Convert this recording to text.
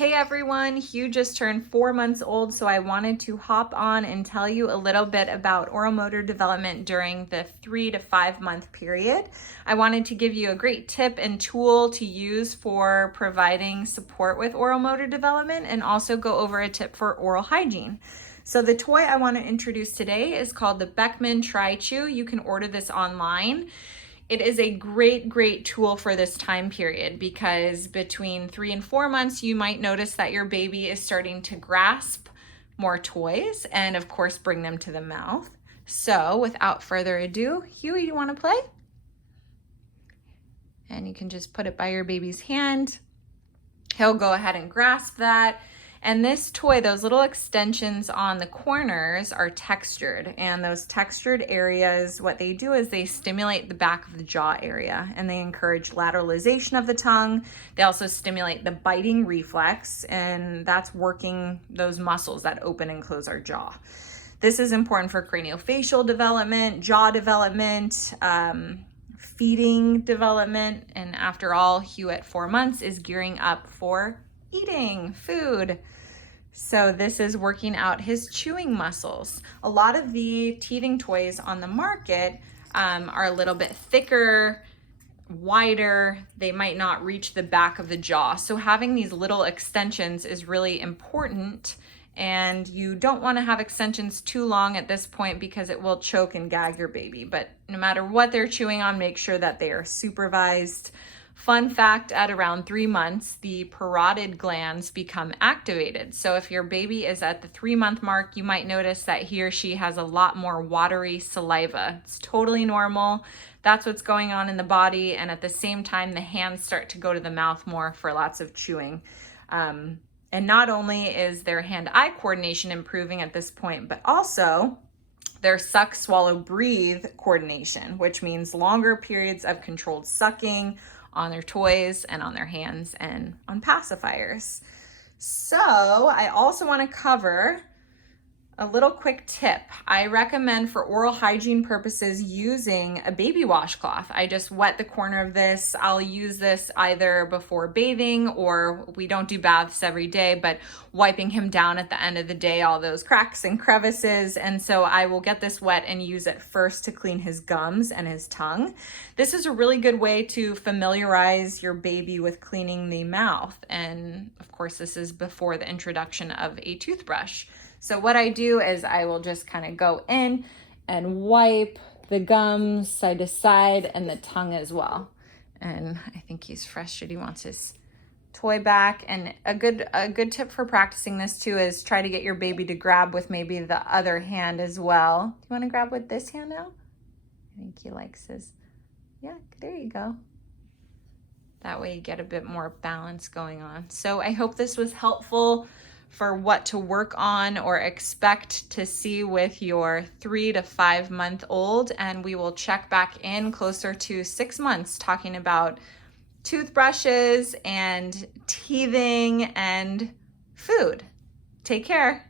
Hey everyone, Hugh just turned 4 months old, so I wanted to hop on and tell you a little bit about oral motor development during the 3 to 5 month period. I wanted to give you a great tip and tool to use for providing support with oral motor development and also go over a tip for oral hygiene. So the toy I want to introduce today is called the Beckman Tri-Chew. You can order this online. It is a great tool for this time period because between 3 and 4 months, you might notice that your baby is starting to grasp more toys and of course bring them to the mouth. So without further ado, Huey, you want to play? And you can just put it by your baby's hand. He'll go ahead and grasp that. And this toy, those little extensions on the corners are textured, and those textured areas, what they do is they stimulate the back of the jaw area and they encourage lateralization of the tongue. They also stimulate the biting reflex, and that's working those muscles that open and close our jaw. This is important for craniofacial development, jaw development, feeding development, and after all, Hugh at 4 months is gearing up for eating food. So this is working out his chewing muscles. A lot of the teething toys on the market are a little bit thicker, wider. They might not reach the back of the jaw. So having these little extensions is really important. And you don't want to have extensions too long at this point because it will choke and gag your baby. But no matter what they're chewing on, make sure that they are supervised. Fun fact, at around 3 months, the parotid glands become activated. So if your baby is at the 3-month mark, you might notice that he or she has a lot more watery saliva. It's totally normal. That's what's going on in the body. And at the same time, the hands start to go to the mouth more for lots of chewing. And not only is their hand-eye coordination improving at this point, but also their suck, swallow, breathe coordination, which means longer periods of controlled sucking on their toys and on their hands and on pacifiers. So I also want to cover a little quick tip. I recommend for oral hygiene purposes using a baby washcloth. I just wet the corner of this. I'll use this either before bathing, or we don't do baths every day, but wiping him down at the end of the day, all those cracks and crevices. And so I will get this wet and use it first to clean his gums and his tongue. This is a really good way to familiarize your baby with cleaning the mouth. And of course, this is before the introduction of a toothbrush. So what I do is I will just kind of go in and wipe the gums side to side and the tongue as well. And I think he's frustrated. He wants his toy back. And a good tip for practicing this too is try to get your baby to grab with maybe the other hand as well. Do you want to grab with this hand now? I think he likes his, yeah, there you go. That way you get a bit more balance going on. So I hope this was helpful for what to work on or expect to see with your 3 to 5 month old. And we will check back in closer to 6 months talking about toothbrushes and teething and food. Take care.